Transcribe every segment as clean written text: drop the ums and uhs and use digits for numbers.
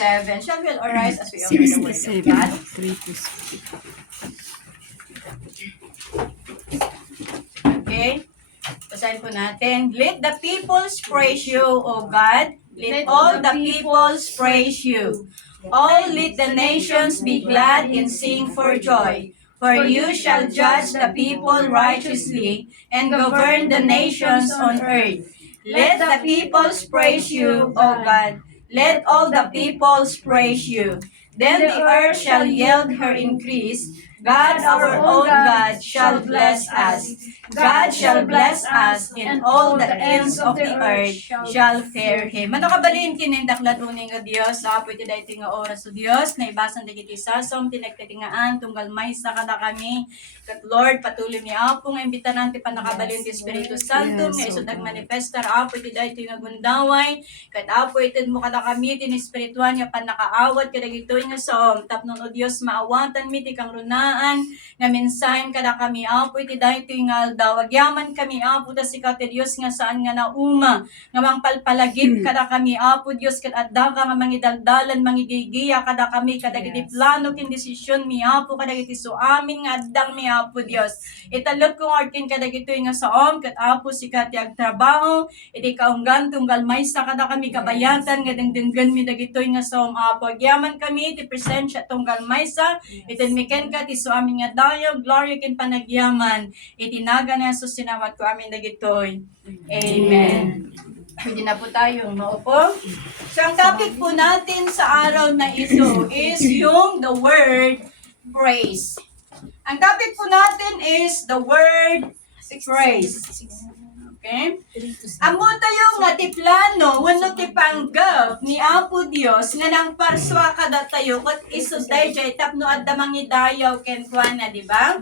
7. Shall we all arise as we open the word of God? 3 to 6. Okay? Basahin po natin. Let the peoples praise you, O God. Let all the peoples praise you. All let the nations be glad and sing for joy. For you shall judge the people righteously and govern the nations on earth. Let the peoples praise you, O God. Let all the peoples praise you. Then the earth shall yield her increase. God, our own God, shall bless us. God shall bless us, and all the ends of the earth shall fear Him. Ano kabalin kinindaklat uning nga Dios, apoy ti dayti nga oras o Dios, na ibasan di kiti sasom, tinagtitingaan, tunggal may sa kada kami. Kat Lord, patuloy ni Apo nga imbitanan ti panakabalin ti Espiritu Santo, nga isudag manifestar, apoy ti dayti nga gundaway, kat apoy ti mo kada kami, tin espirituan nga panakaawat, kada gitoy nga som, tapnon o Dios, maawatan mi ti kang runaan, nga mensahen kada kami, apoy ti dayti nga dawagyaman kami, apo ta si kati Dios nga saan nga nauma, nga mangpalpalagip kada kami, apo Dios, kat adda ka nga mangidaldalan, mangigigiya kada kami, kada giti plano kin desisyon mi, apo kada giti so amin nga addang mi, apo Dios. Italot kong arkin kada gitoy nga saom, kat apo si kati agtrabaho, iti kaunggan tunggal may sa kada kami kabayatan, nga dengdenggan mi dagitoy nga saom, apo agyaman kami, ti presensya tunggal may sa, itin miken ka, ti so amin nga dayo, glory kin panagyaman, itinaga na so sinawat ko amin dagitoy. Amen. Pwede na po tayong maupo. So, ang topic po natin sa araw na ito is yung the word praise. Ang topic po natin is the word praise. Okay? Amo tayo nga ti plano, wano ti panggap ni Apo Dios nga nang parswa kada tayo kat isuday jay tapno adda mangidayaw ken kuana, di ba?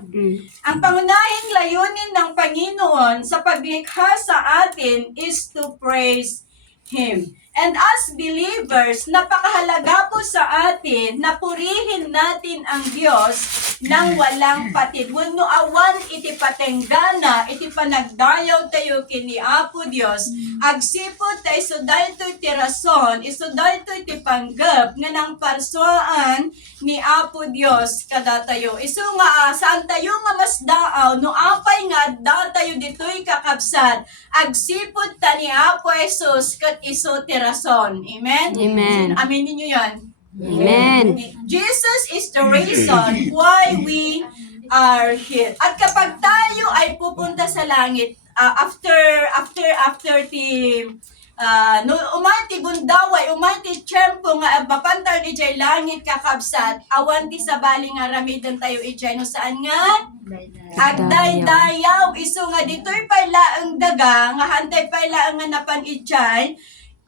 Ang pangunahing layunin ng Panginoon sa paglikha sa atin is to praise Him. And as believers, napakahalaga po sa atin na purihin natin ang Diyos nang walang patid. Wano awan iti patenggana, iti panagdayaw tayo kini Apo Diyos. Agsipod tayo so daytoy ti rason, iso daytoy ti panggap nga nang parsuaan ni Apo Diyos kada tayo. Iso nga saan tayo nga mas daaw, no apay nga da tayo ditoy kakabsat. Agsipod ta ni Apo Jesus kat iso ti rason. Amen? Amen. Aminin niyo yan. Amen. Jesus is the reason why we are here. At kapag tayo ay pupunta sa langit, after ti no umay ti gundaway, umay ti tiyempo nga mapantar di jay langit kakabsat, awan ti sabali nga ramidan tayo ijay no saan nga? Agday-dayaw, iso nga dito'y pala ang daga, nga hantay pala ang napan ijay,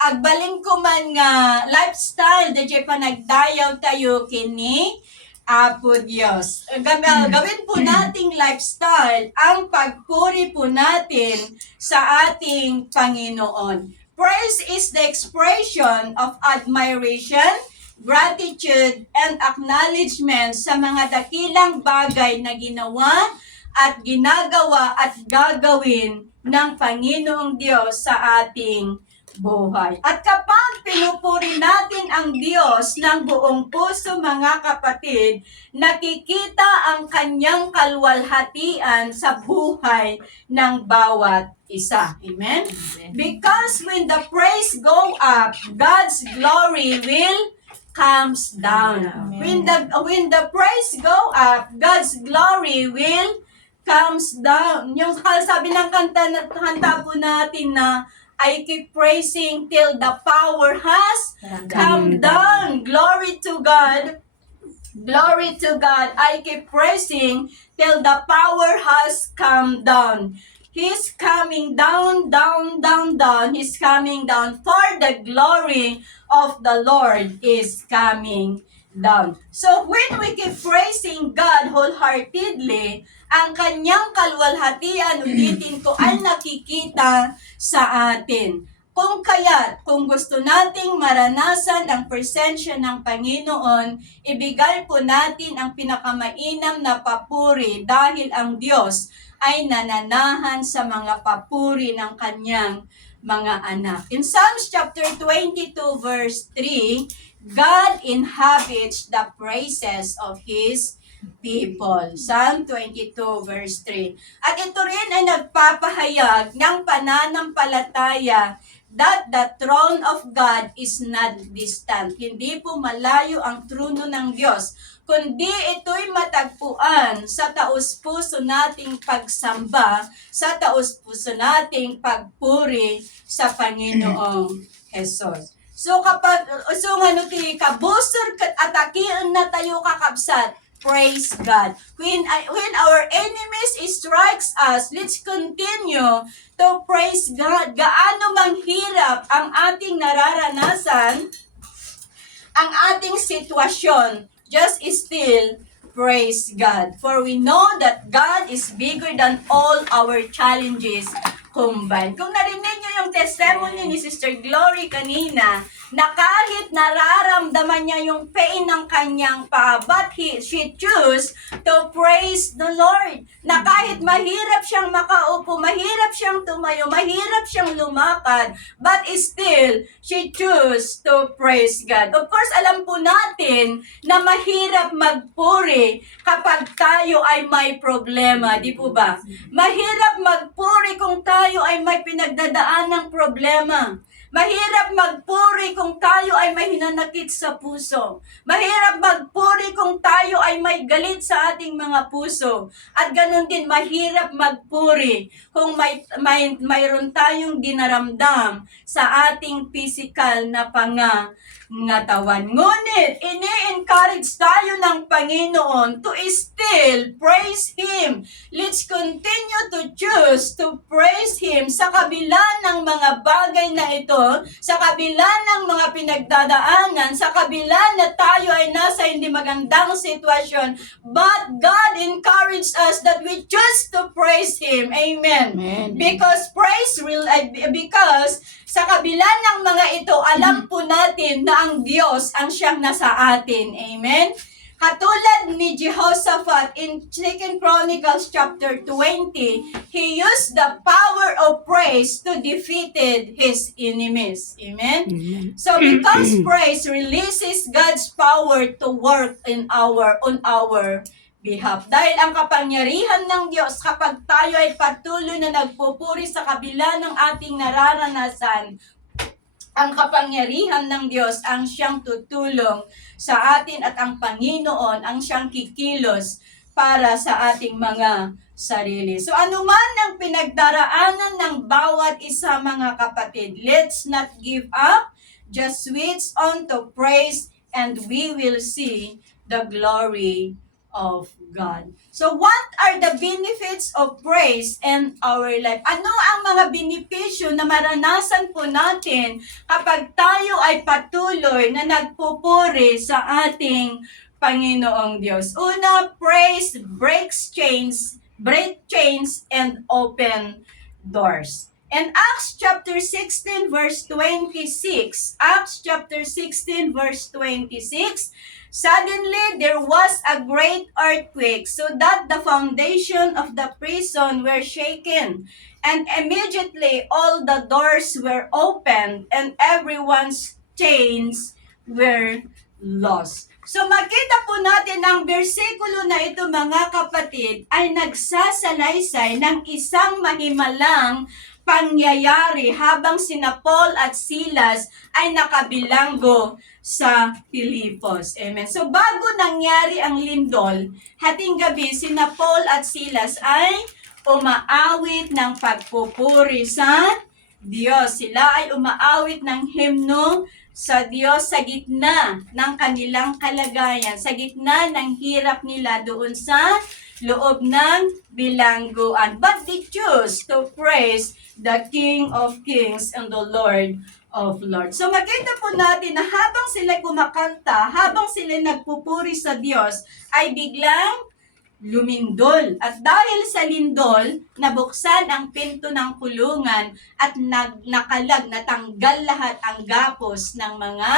agbalin ko man nga lifestyle DJ pa nagdayaw tayo kini Apo Dios. Gawin po nating lifestyle ang pagpuri po natin sa ating Panginoon. Praise is the expression of admiration, gratitude, and acknowledgement sa mga dakilang bagay na ginawa at ginagawa at gagawin ng Panginoong Diyos sa ating buhay. At kapag pinupuri natin ang Diyos ng buong puso, mga kapatid, nakikita ang kanyang kalwalhatian sa buhay ng bawat isa. Amen? Because when the praise go up, God's glory will comes down. When the praise go up, God's glory will comes down. Yung sabi ng kanta po natin na I keep praising till the power has come down. Glory to God. Glory to God. I keep praising till the power has come down. He's coming down, down, down, down. He's coming down, for the glory of the Lord is coming down. So when we keep praising God wholeheartedly, ang kanyang kalwalhatian, ulitin ko, ay nakikita sa atin. Kung kaya't, kung gusto nating maranasan ang presensya ng Panginoon, ibigay po natin ang pinakamainam na papuri dahil ang Diyos ay nananahan sa mga papuri ng kanyang mga anak. In Psalms chapter 22 verse 3, God inhabits the praises of His people. Psalm 22 verse 3. At ito rin ay nagpapahayag ng pananampalataya that the throne of God is not distant. Hindi po malayo ang trono ng Diyos, kundi ito'y matagpuan sa taos-puso nating pagsamba, sa taos-puso nating pagpuri sa Panginoong Jesus. So ano ti kabusor kat atakian na tayo kakabsat, praise God. When our enemies strikes us, let's continue to praise God. Gaano mang hirap ang ating nararanasan, ang ating sitwasyon, just still praise God. For we know that God is bigger than all our challenges combined. Kung narinig niyo yung testimony ni Sister Glory kanina, na kahit nararamdaman niya yung pain ng kanyang paa, but she choose to praise the Lord. Na kahit mahirap siyang makaupo, mahirap siyang tumayo, mahirap siyang lumakad, but still, she choose to praise God. Of course, alam po natin na mahirap magpuri kapag tayo ay may problema, di po ba? Mahirap magpuri kung tayo ay may pinagdadaan ng problema. Mahirap magpuri kung tayo ay may hinanakit sa puso. Mahirap magpuri kung tayo ay may galit sa ating mga puso. At ganun din, mahirap magpuri kung mayroon tayong dinaramdam sa ating physical na pangangatawan. Ngunit, ini-encourage tayo ng Panginoon to still praise Him. Let's continue to choose to praise Him sa kabila ng mga bagay na ito, sa kabila ng mga pinagdadaanan, sa kabila na tayo ay nasa hindi magandang sitwasyon, but God encouraged us that we choose to praise Him. Amen. Amen. Because sa kabila ng mga ito, alam po natin na ang Diyos ang siyang nasa atin. Amen. Katulad ni Jehoshaphat in 2 Chronicles chapter 20, he used the power of praise to defeated his enemies. Amen? So because praise releases God's power to work on our behalf. Dahil ang kapangyarihan ng Diyos kapag tayo ay patuloy na nagpupuri sa kabila ng ating nararanasan, ang kapangyarihan ng Diyos ang siyang tutulong sa atin at ang Panginoon ang siyang kikilos para sa ating mga sarili. So anuman ang pinagdaraanan ng bawat isa mga kapatid, let's not give up, just switch on to praise and we will see the glory of God. So what are the benefits of praise in our life? Ano ang mga benepisyo na maranasan po natin kapag tayo ay patuloy na nagpupuri sa ating Panginoong Diyos? Una, praise break chains and open doors. In Acts chapter 16 verse 26, suddenly there was a great earthquake, so that the foundation of the prison were shaken, and immediately all the doors were opened, and everyone's chains were lost. So makita po natin ang bersikulo na ito mga kapatid ay nagsasalaysay ng isang mahimalang pangyayari habang sina Paul at Silas ay nakabilanggo sa Filipos. Amen. So bago nangyari ang lindol, hating gabi sina Paul at Silas ay umaawit ng pagpupuri sa Diyos. Sila ay umaawit ng himno sa Diyos sa gitna ng kanilang kalagayan, sa gitna ng hirap nila doon sa loob ng bilangguan. But they choose to praise the King of Kings and the Lord of Lords. So makita po natin na habang sila kumakanta, habang sila nagpupuri sa Diyos, ay biglang lumindol. At dahil sa lindol, nabuksan ang pinto ng kulungan at natanggal lahat ang gapos ng mga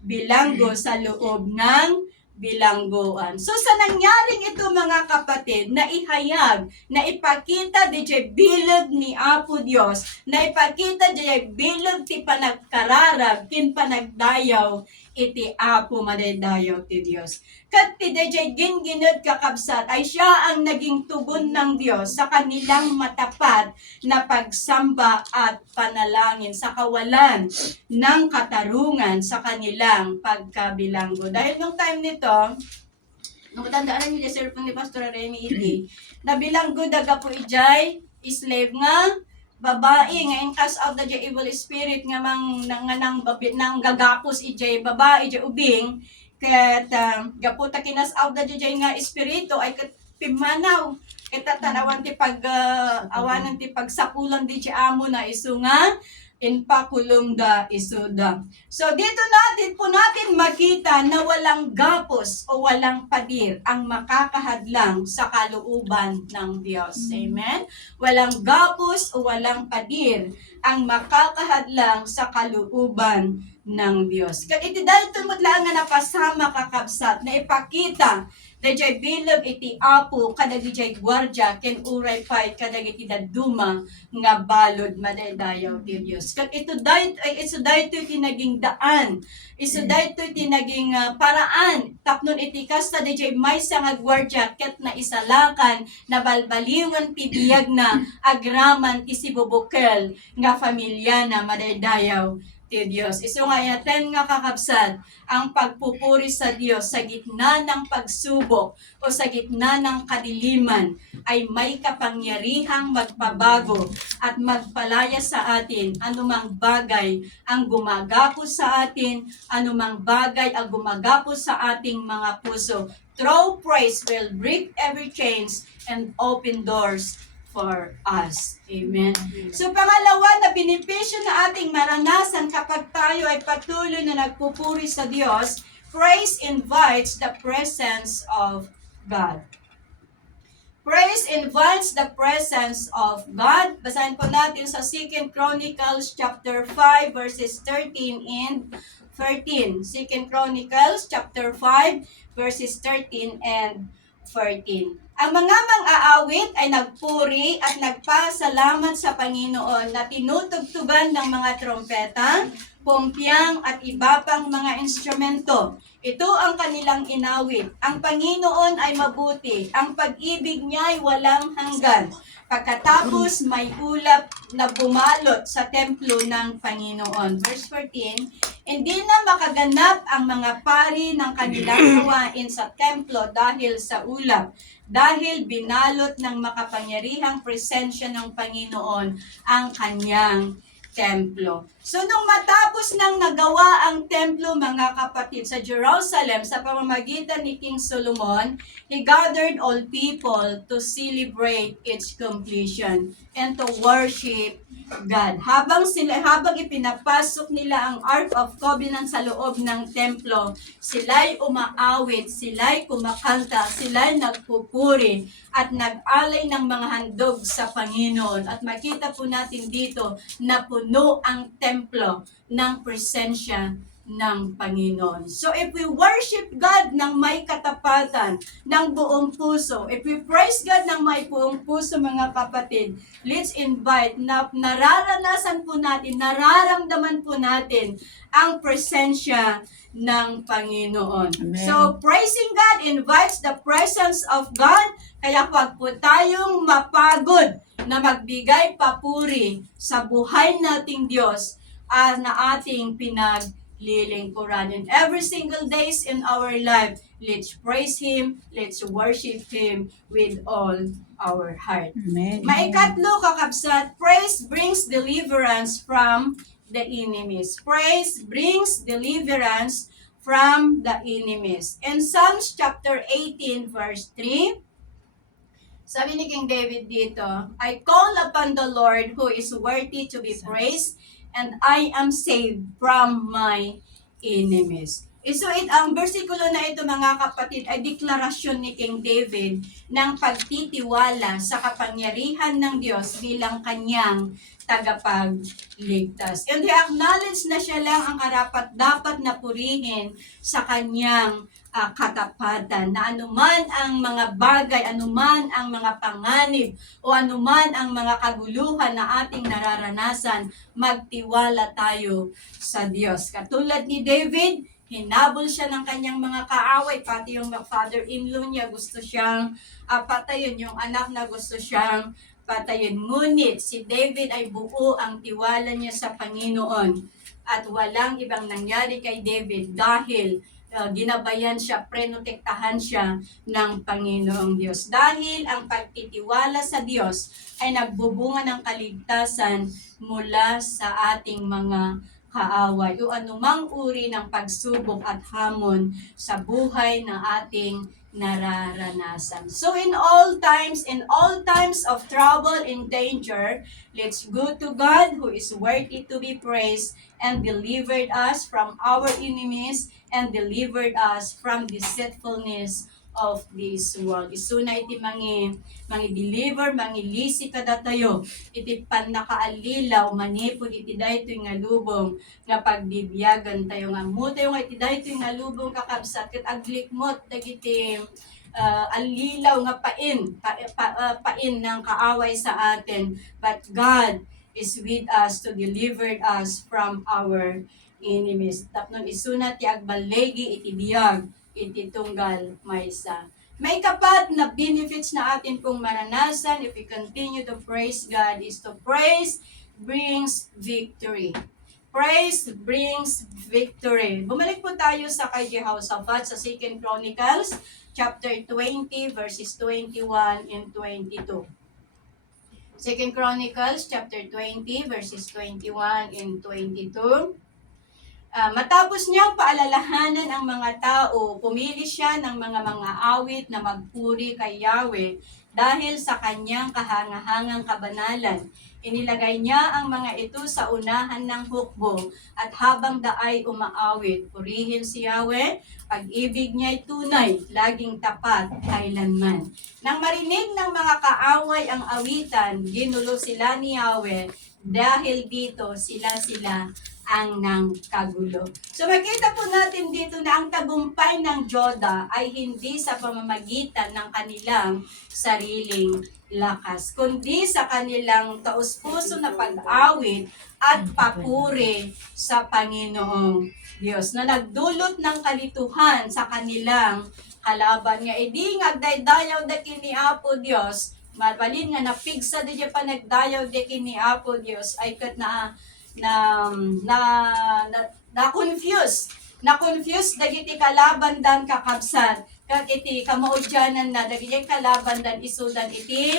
bilanggo sa loob ng bilangguan. So sa nangyaring ito mga kapatid, na ihayag, na ipakita di jay bilog ni Apo Dios, na ipakita di jay bilog ti panagkararag, kin panagdayaw, iti Apo madaydayaw ti Dios. Kat ti dayjay ginginod kakabsat ay siya ang naging tugon ng Dios sa kanilang matapat na pagsamba at panalangin sa kawalan ng katarungan sa kanilang pagkabilanggo. Dahil nung time nito, nung tandaan niyo Sir ni Pastor Remy iti, na bilanggo daga po ijay, slave nga, babae nga in cast out the evil spirit nga nang gagapos ijay babae ijay ubing ket gaputa kinas out the nga espiritu ay ket pimanaw ket tanawan ti awanan ti pagsakulan di amo na isu nga inpakulong da isuda. So dito natin makita na walang gapos o walang padir ang makakahadlang sa kalooban ng Diyos. Amen? Walang gapos o walang padir ang makakahadlang sa kalooban ng Diyos. Kat iti dahil tumutla nga napasama kakabsat na ipakita dayjay bilog iti Apo kadag ijay gwardya ken uray pay kadag iti daduma nga balod madaydayaw ti Dios. Kat ito dayto iti naging daan. Isu dayto iti naging paraan tapnon iti kasta dayjay maysa nga gwardya ket na isalakan na balbaliwan ti biyag na agraman ti sibubukel nga pamilya na madaydayaw ti Dios. Isu nga yaten nga kakabsat ang pagpupuri sa Dios sa gitna ng pagsubok o sa gitna ng kadiliman ay may kapangyarihang magpabago at magpalaya sa atin anumang bagay ang gumagapos sa atin, anumang bagay ang gumagapos sa ating mga puso. True praise will break every chains and open doors for us. Amen. So pangalawa na benepisyo na ating maranasan kapag tayo ay patuloy na nagpupuri sa Diyos, praise invites the presence of God. Praise invites the presence of God. Basahin po natin sa 2 Chronicles chapter 5 verses 13 and 13. 2 Chronicles chapter 5 verses 13 and 14. Ang mga mang-aawit ay nagpuri at nagpasalamat sa Panginoon na tinutugtugan ng mga trompeta, pumpyang at iba pang mga instrumento. Ito ang kanilang inawit. Ang Panginoon ay mabuti. Ang pag-ibig niya ay walang hanggan. Pagkatapos may ulap na bumalot sa templo ng Panginoon. Verse 14, hindi na makaganap ang mga pari ng kanilang gawain sa templo dahil sa ulap, dahil binalot ng makapangyarihang presensya ng Panginoon ang kanyang templo. So nung matapos nang nagawa ang templo mga kapatid sa Jerusalem sa pamamagitan ni King Solomon, he gathered all people to celebrate its completion and to worship God. Habang ipinapasok nila ang Ark of Covenant sa loob ng templo, sila'y umaawit, sila'y kumakanta, sila'y nagpupuri at nag-alay ng mga handog sa Panginoon. At makita po natin dito na puno ang templo ng presensya ng Panginoon. So if we worship God ng may katapatan, ng buong puso, if we praise God ng may buong puso mga kapatid, let's invite na nararanasan po natin, nararamdaman po natin ang presensya ng Panginoon. Amen. So praising God invites the presence of God, kaya wag po tayong mapagod na magbigay papuri sa buhay nating Diyos na ating pinaglilingkuran. And every single days in our life, let's praise Him, let's worship Him with all our heart. Amen. Maikatlo kakabsat, praise brings deliverance from the enemies. Praise brings deliverance from the enemies. In Psalms chapter 18 verse 3, sabi ni King David dito, I call upon the Lord who is worthy to be praised, and I am saved from my enemies. Isuit ang bersikulo na ito mga kapatid ay deklarasyon ni King David ng pagtitiwala sa kapangyarihan ng Diyos bilang kanyang tagapagligtas. And he acknowledged na siya lang ang karapat-dapat na purihin sa kanyang katapatan, na anuman ang mga bagay, anuman ang mga panganib, o anuman ang mga kaguluhan na ating nararanasan, magtiwala tayo sa Diyos. Katulad ni David, hinabol siya ng kanyang mga kaaway, pati yung father-in-law niya gusto siyang patayin, yung anak na gusto siyang patayin. Ngunit si David ay buo ang tiwala niya sa Panginoon at walang ibang nangyari kay David dahil ginabayan siya, prenotektahan siya ng Panginoong Diyos. Dahil ang pagtitiwala sa Diyos ay nagbubunga ng kaligtasan mula sa ating mga kaaway o anumang uri ng pagsubok at hamon sa buhay ng ating nararanasan. So in all times of trouble and danger, let's go to God who is worthy to be praised and delivered us from our enemies and delivered us from deceitfulness of this world. Isuna iti mangi deliver, mangilisi kada tayo, iti pan nakaalilaw, manipod iti daytoy nga lubong, nga pagbibiyagan tayo nga mo tayo nga iti daytoy nga lubong kakabsat, ket aglikmot, dagiti alilaw nga pain ng kaaway sa atin. But God is with us to deliver us from our enemies. Tapnon isuna ti agbalegi iti biyag, iti tunggal maysa. May kapat na benefits na atin pong maranasan if we continue to praise God is to praise brings victory. Praise brings victory. Bumalik po tayo sa kay Jehoshaphat sa 2 Chronicles chapter 20 verses 21 and 22. 2 Chronicles chapter 20 verses 21 and 22. Matapos niyang paalalahanan ang mga tao, pumili siya ng mga awit na magpuri kay Yahweh dahil sa kanyang kahangahangang kabanalan. Inilagay niya ang mga ito sa unahan ng hukbo at habang daay umaawit, purihin si Yahweh, pag-ibig niya'y tunay, laging tapat, kailanman. Nang marinig ng mga kaaway ang awitan, ginulo sila ni Yahweh dahil dito sila ang nang kagulo. So makita po natin dito na ang tagumpay ng Joda ay hindi sa pamamagitan ng kanilang sariling lakas, kundi sa kanilang taus-puso na pag-awit at papuri sa Panginoong Diyos na nagdulot ng kalituhan sa kanilang kalaban nga. Di nga daydayaw da kini Apo Diyos, mabalin nga napigsa di pa nagdayaw di kini Apo Diyos ay kat na-confuse dagiti kalaban dan kakabsat kag iti kamaudyanan na dagiti kalaban dan isudan iti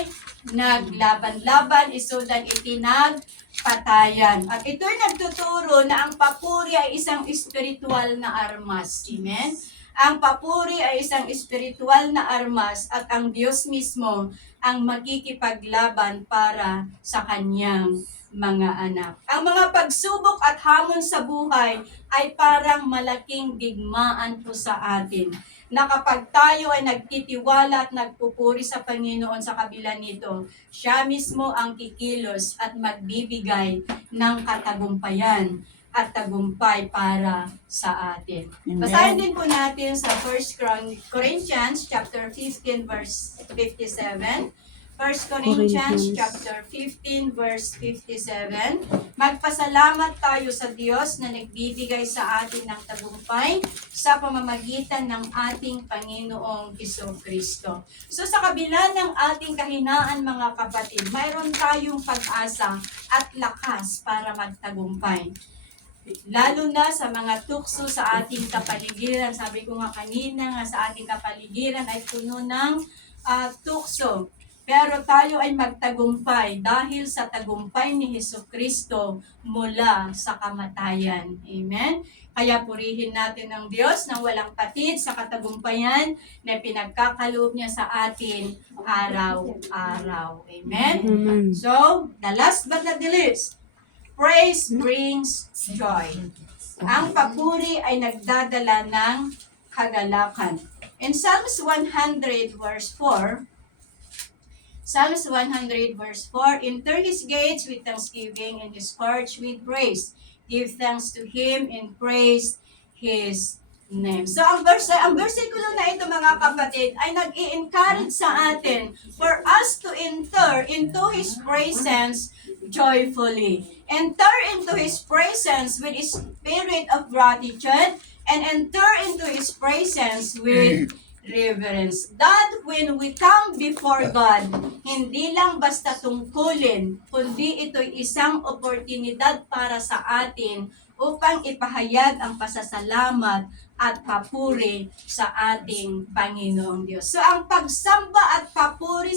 naglaban-laban isudan iti nagpatayan. At ito'y nagtuturo na ang papuri ay isang espiritual na armas. Amen? Ang papuri ay isang espiritual na armas at ang Diyos mismo ang makikipaglaban para sa kanyang mga anak. Ang mga pagsubok at hamon sa buhay ay parang malaking digmaan po sa atin, na kapag tayo ay nagtitiwala at nagpupuri sa Panginoon sa kabila nito, siya mismo ang kikilos at magbibigay ng katagumpayan at tagumpay para sa atin. Basahin din po natin sa 1 Corinthians chapter 15 verse 57. 1 Corinthians chapter 15 verse 57. Magpasalamat tayo sa Diyos na nagbibigay sa atin ng tagumpay sa pamamagitan ng ating Panginoong Jesucristo. So sa kabila ng ating kahinaan mga kapatid, mayroon tayong pag-asa at lakas para magtagumpay. Lalo na sa mga tukso sa ating kapaligiran. Sabi ko nga kanina nga sa ating kapaligiran ay puno ng tukso. Pero tayo ay magtagumpay dahil sa tagumpay ni Jesucristo mula sa kamatayan. Amen? Kaya purihin natin ang Diyos na walang patid sa katagumpayan na pinagkakaloob niya sa atin araw-araw. Amen? So, the last but not the least, praise brings joy. Ang papuri ay nagdadala ng kagalakan. In Psalms 100 verse 4, Psalms 100 verse 4, enter his gates with thanksgiving and his courts with praise. Give thanks to him and praise his name. So ang versikulo na ito mga kapatid ay nag-i-encourage sa atin for us to enter into his presence joyfully. Enter into his presence with a spirit of gratitude and enter into his presence with reverence. That when we come before God, hindi lang basta tungkulin, kundi ito'y isang oportunidad para sa atin upang ipahayag ang pasasalamat at papuri sa ating Panginoong Diyos. So ang pagsamba at papuri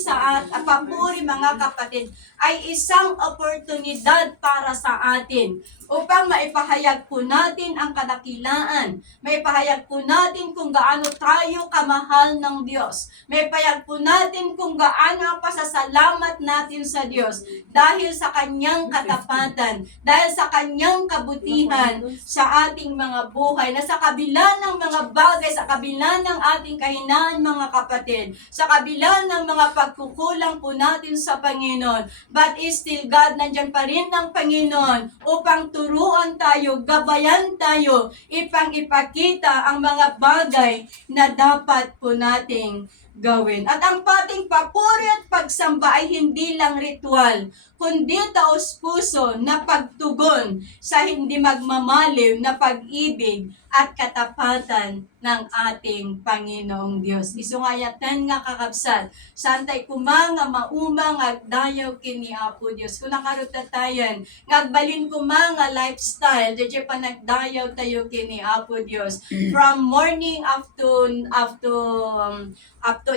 papuri mga kapatid ay isang oportunidad para sa atin upang maipahayag po natin ang kadakilaan. Maipahayag po natin kung gaano tayo kamahal ng Diyos. Maipahayag po natin kung gaano ang pasasalamat natin sa Diyos dahil sa kanyang katapatan, dahil sa kanyang kabutihan sa ating mga buhay, na sa kabila ng mga bagay, sa kabila ng ating kahinaan mga kapatid, sa kabila ng mga pagkukulang po natin sa Panginoon, but is still God, nandyan pa rin ng Panginoon upang turuan tayo, gabayan tayo, ipakita ang mga bagay na dapat po nating gawin. At ang pating papuri at pagsamba ay hindi lang ritual, kundi taos-puso na pagtugon sa hindi magmamaliw na pag-ibig at katapatan ng ating Panginoong Diyos. Isungayatan nga kakabsat, santay kumanga maumang agdayaw kini Apo Diyos. Kung nakarutatayan, ngagbalin kumanga lifestyle, dadya pa nagdayaw tayo kini Apo Diyos. From morning up to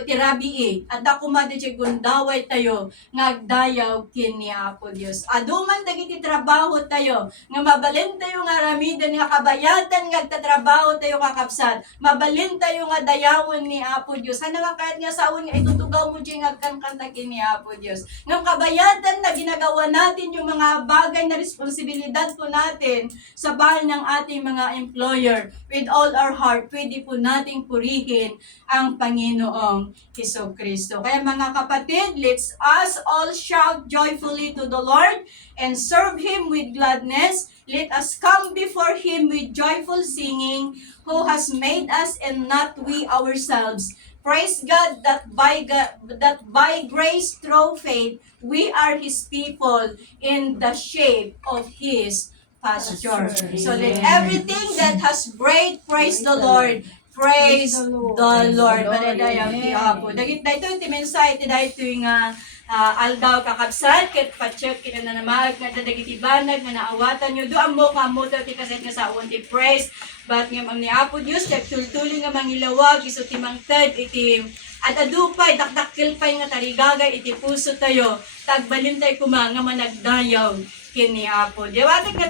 tirabi at ako madadya gundaway tayo, ngagdayaw kini Apo Diyos. Aduman dagiti trabaho tayo, nga mabalin tayo nga ramidan, nga kabayatan, ngagtatrabaho tayo kakabsat, mabalin tayo nga dayawon ni Apo Diyos. Ano nga kahit nga saon nga itutugaw mo dyan ngagkankanta kini Apo Diyos. Nga kabayatan na ginagawa natin yung mga bagay na responsibilidad po natin sa bahay ng ating mga employer, with all our heart, pwede po nating purihin ang Panginoong Jesucristo. Kaya mga kapatid, let's us all shout joyfully to the Lord and serve Him with gladness. Let us come before Him with joyful singing, who has made us and not we ourselves. Praise God that by grace through faith we are His people in the shape of His pasture. So let everything that has breath praise the Lord. Praise the Lord. Manadayang ti Apo. Dagit na ito, ti mensay, ti dahil ito yung aldaw kakabsat, ket pacheck kinanamag, nga dadagiti banag, nga naawatan nyo, doon mo kamuto, ti kaset nga sa uwan, ti praise, bat nga ang ni Apo Diyos, ket tultuli nga mangilawag, iso ti mangted, iti, at adupay, dakdakil pay nga tarigagay, iti puso tayo, tagbalin tayo kumanga managdayaw, kini Apo. Diwatig nga